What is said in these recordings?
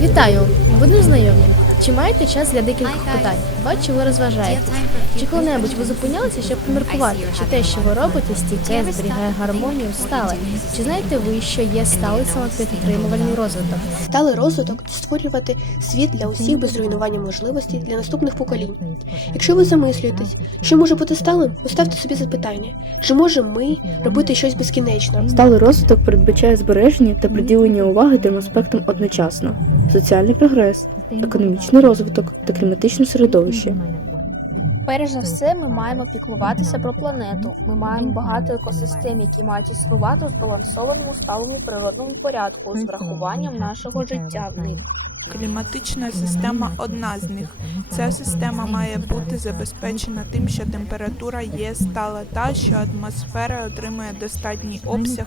Вітаю! Будемо знайомі. Чи маєте час для декількох питань? Бачу, ви розважаєтесь. Чи коли-небудь ви зупинялися, щоб поміркувати, чи те, що ви робите, стійке, зберігає гармонію, стале? Чи знаєте ви, що є сталий самопідтримувальний розвиток? Сталий розвиток створювати світ для усіх без руйнування можливостей для наступних поколінь. Якщо ви замислюєтесь, що може бути сталим, поставте собі запитання: чи можемо ми робити щось безкінечно? Сталий розвиток передбачає збереження та приділення уваги трьом аспектам одночасно: соціальний прогрес, економічний розвиток та кліматичне середовище. Перш за все, ми маємо піклуватися про планету. Ми маємо багато екосистем, які мають існувати у збалансованому сталому природному порядку з врахуванням нашого життя в них. Кліматична система одна з них. Ця система має бути забезпечена тим, що температура є стала та, що атмосфера отримує достатній обсяг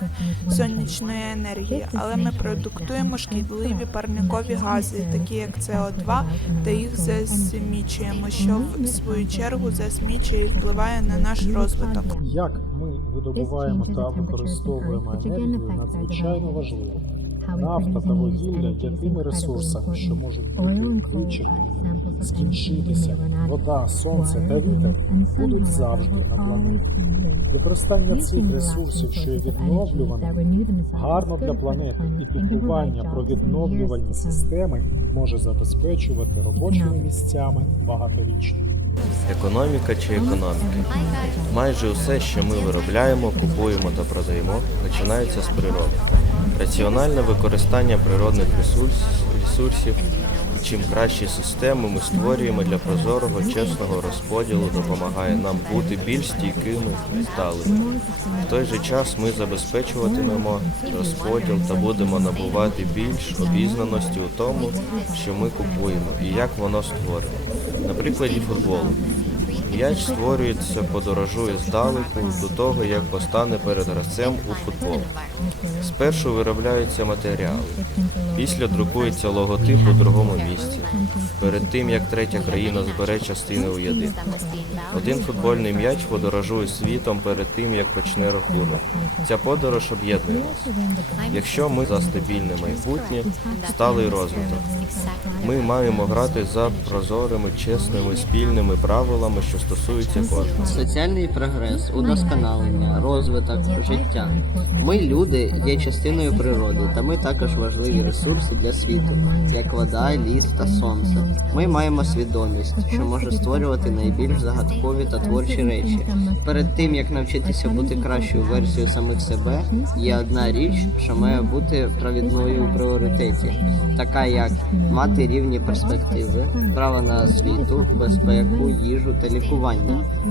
сонячної енергії, але ми продуктуємо шкідливі парникові гази, такі як СО2, та їх засмічуємо, що в свою чергу засмічує і впливає на наш розвиток. Як ми видобуваємо та використовуємо енергію надзвичайно важливо. Нафта та вугілля є тими ресурсами, що можуть бути вичерпні, скінчитися. Вода, сонце та вітер будуть завжди на планеті. Використання цих ресурсів, що є відновлюваними, гарно для планети, і піклування про відновлювальні системи може забезпечувати робочими місцями багаторічно. Економіка чи економіки. Майже усе, що ми виробляємо, купуємо та продаємо, починається з природи. Раціональне використання природних ресурсів. Чим кращі системи ми створюємо для прозорого, чесного розподілу, допомагає нам бути більш стійкими і сталими. В той же час ми забезпечуватимемо розподіл та будемо набувати більш обізнаності у тому, що ми купуємо і як воно створено. На прикладі футболу. М'яч створюється, подорожує здалеку до того, як постане перед гравцем у футбол. Спершу виробляються матеріали, після друкується логотип у другому місці, перед тим як третя країна збере частини у єдин. Один футбольний м'яч подорожує світом перед тим, як почне рахунок. Ця подорож об'єднує нас. Якщо ми за стабільне майбутнє, сталий розвиток. Ми маємо грати за прозорими, чесними, спільними правилами, що стосуються кожного. Соціальний прогрес, удосконалення, розвиток, життя. Ми, люди, є частиною природи, та ми також важливі ресурси для світу, як вода, ліс та сонце. Ми маємо свідомість, що може створювати найбільш загадкові та творчі речі. Перед тим як навчитися бути кращою версією самих себе, є одна річ, що має бути провідною у пріоритеті, така як мати рівні перспективи, право на освіту, безпеку, їжу та лікування.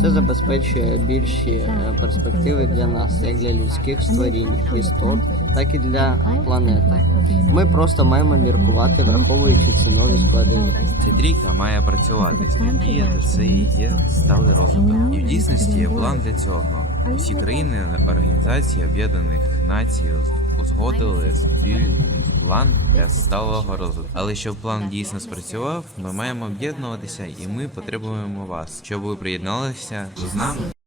Це забезпечує більші е, перспективи для нас, як для людських створінь, істот, так і для планети. Ми просто маємо міркувати, враховуючи цінові склади. Ця трійка має працювати, співдіяти це і є сталий розвиток. І в дійсності є план для цього. Всі країни Організації Об'єднаних Націй узгодили спільний план для сталого розвитку. Але щоб план дійсно спрацював, ми маємо об'єднуватися, і ми потребуємо вас, щоб ви приєдналися з нами.